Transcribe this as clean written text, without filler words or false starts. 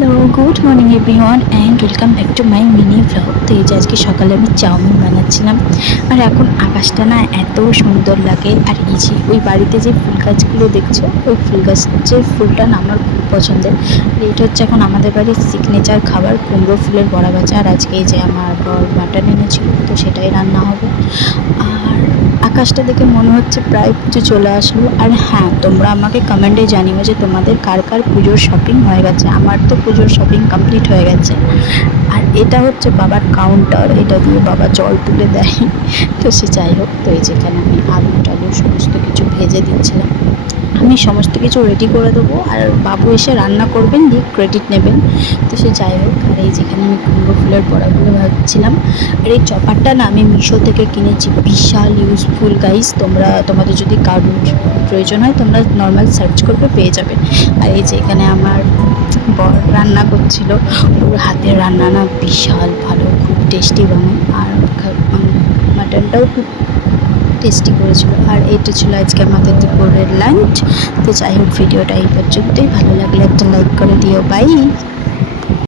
Hello, good morning everyone and welcome back to my mini vlog. তো এই যে আজকে সকালে আমি চাউমিন বানাচ্ছিলাম, আর এখন আকাশটা না এত সুন্দর লাগে। আর এই যে ওই বাড়িতে যে ফুল গাছগুলো দেখছো, ওই ফুল গাছের ফুলটা না আমার খুব পছন্দের। আর এটা হচ্ছে এখন আমাদের বাড়ির সিগনেচার খাবার, কুমড়ো ফুলের বড়া ভাজা। আর আজকে এই যে আমার বর মাটন এনেছিল, তো সেটাই রান্না হবে। আর আকাশটা দেখে মনে হচ্ছে প্রায় পুজো চলে আসলো। আর হ্যাঁ, তোমরা আমাকে কমেন্টে জানিও যে তোমাদের কার কার পুজোর শপিং হয়ে গেছে। আমার তো পুজোর শপিং কমপ্লিট হয়ে গেছে। আর এটা হচ্ছে বাবার কাউন্টার, এটা দিয়ে বাবা জল তুলে দেয়। তো সে যাই হোক, তো এই যেখানে আমি আলু টালু সমস্ত কিছু ভেজে দিচ্ছিলাম। আমি সমস্ত কিছু রেডি করে দেবো, আর বাবু এসে রান্না করবেন, দিয়ে ক্রেডিট নেবেন। তো সে যাই হোক, আর এই যেখানে আমি কুমড়ো ফুলের বড়াগুলো ভাজছিলাম। আর এই চপারটা না আমি মিশো থেকে কিনেছি, বিশাল ইউজফুল গাইস। তোমাদের যদি কারোর প্রয়োজন হয় তোমরা নর্মাল সার্চ করবে, পেয়ে যাবে। আর এই যে এখানে আমার বর রান্না করছিল, ওর হাতের রান্না না বিশাল ভালো, খুব টেস্টি বানায়। আর মাটনটাও খুব টেস্টি করেছিল। আর এটা ছিল আজকে আমাদের দুপুরের লাঞ্চ। তো যাই হোক, ভিডিওটা এই পর্যন্তই। ভালো লাগলে একটা লাইক করে দিও। বাই।